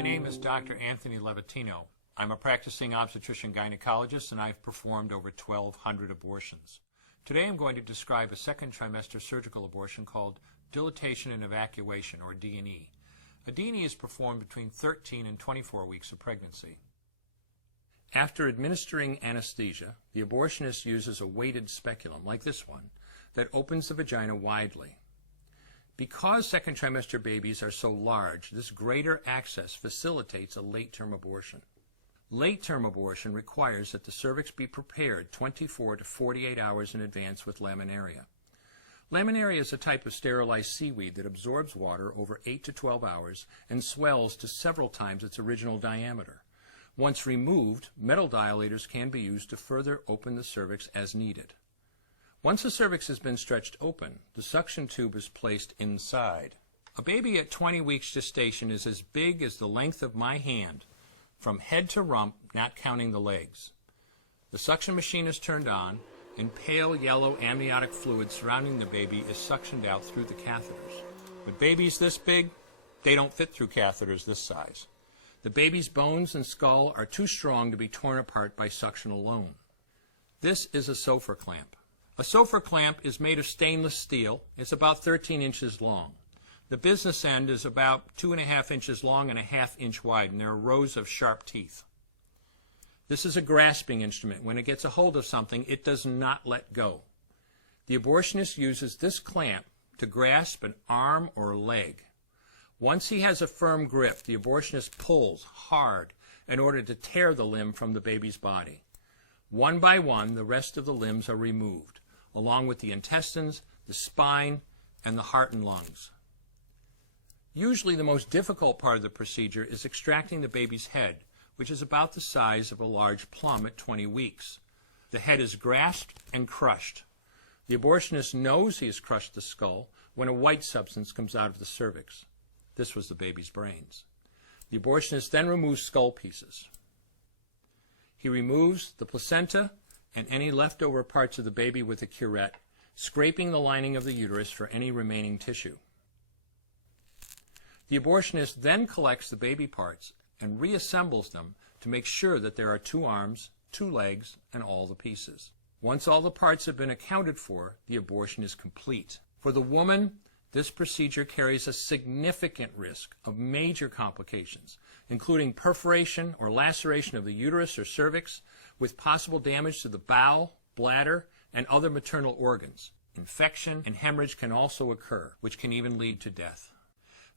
My name is Dr. Anthony Levatino. I'm a practicing obstetrician-gynecologist, and I've performed over 1,200 abortions. Today I'm going to describe a second trimester surgical abortion called dilatation and evacuation, or D&E. A D&E is performed between 13 and 24 weeks of pregnancy. After administering anesthesia, the abortionist uses a weighted speculum, like this one, that opens the vagina widely. Because second trimester babies are so large, this greater access facilitates a late-term abortion. Late-term abortion requires that the cervix be prepared 24 to 48 hours in advance with laminaria. Laminaria is a type of sterilized seaweed that absorbs water over 8 to 12 hours and swells to several times its original diameter. Once removed, metal dilators can be used to further open the cervix as needed. Once the cervix has been stretched open, the suction tube is placed inside. A baby at 20 weeks gestation is as big as the length of my hand, from head to rump, not counting the legs. The suction machine is turned on, and pale yellow amniotic fluid surrounding the baby is suctioned out through the catheters. With babies this big, they don't fit through catheters this size. The baby's bones and skull are too strong to be torn apart by suction alone. This is a Sofer clamp. A Sofer clamp is made of stainless steel. It's about 13 inches long. The business end is about 2.5 inches long and a 1/2 inch wide, and there are rows of sharp teeth. This is a grasping instrument. When it gets a hold of something, it does not let go. The abortionist uses this clamp to grasp an arm or a leg. Once he has a firm grip, the abortionist pulls hard in order to tear the limb from the baby's body. One by one, the rest of the limbs are removed, along with the intestines, the spine, and the heart and lungs. Usually the most difficult part of the procedure is extracting the baby's head, which is about the size of a large plum at 20 weeks. The head is grasped and crushed. The abortionist knows he has crushed the skull when a white substance comes out of the cervix. This was the baby's brains. The abortionist then removes skull pieces. He removes the placenta and any leftover parts of the baby with a curette, scraping the lining of the uterus for any remaining tissue. The abortionist then collects the baby parts and reassembles them to make sure that there are 2 arms, 2 legs, and all the pieces. Once all the parts have been accounted for, the abortion is complete. For the woman, this procedure carries a significant risk of major complications, including perforation or laceration of the uterus or cervix, with possible damage to the bowel, bladder, and other maternal organs. Infection and hemorrhage can also occur, which can even lead to death.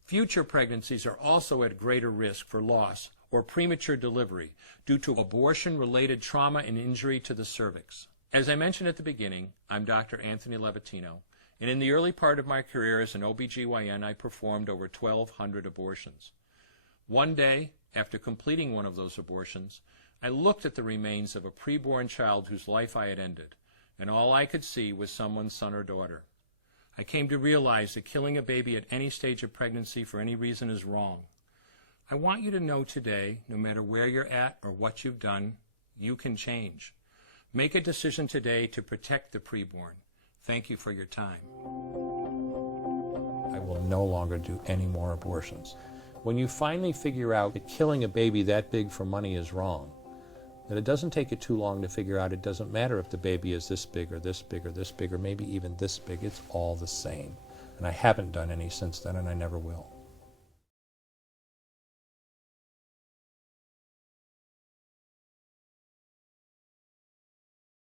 Future pregnancies are also at greater risk for loss or premature delivery due to abortion-related trauma and injury to the cervix. As I mentioned at the beginning, I'm Dr. Anthony Levatino, and in the early part of my career as an OBGYN, I performed over 1,200 abortions. One day, after completing one of those abortions, I looked at the remains of a preborn child whose life I had ended, and all I could see was someone's son or daughter. I came to realize that killing a baby at any stage of pregnancy for any reason is wrong. I want you to know today, no matter where you're at or what you've done, you can change. Make a decision today to protect the preborn. Thank you for your time. I will no longer do any more abortions. When you finally figure out that killing a baby that big for money is wrong, that it doesn't take you too long to figure out it doesn't matter if the baby is this big or this big or this big or maybe even this big, it's all the same. And I haven't done any since then, and I never will.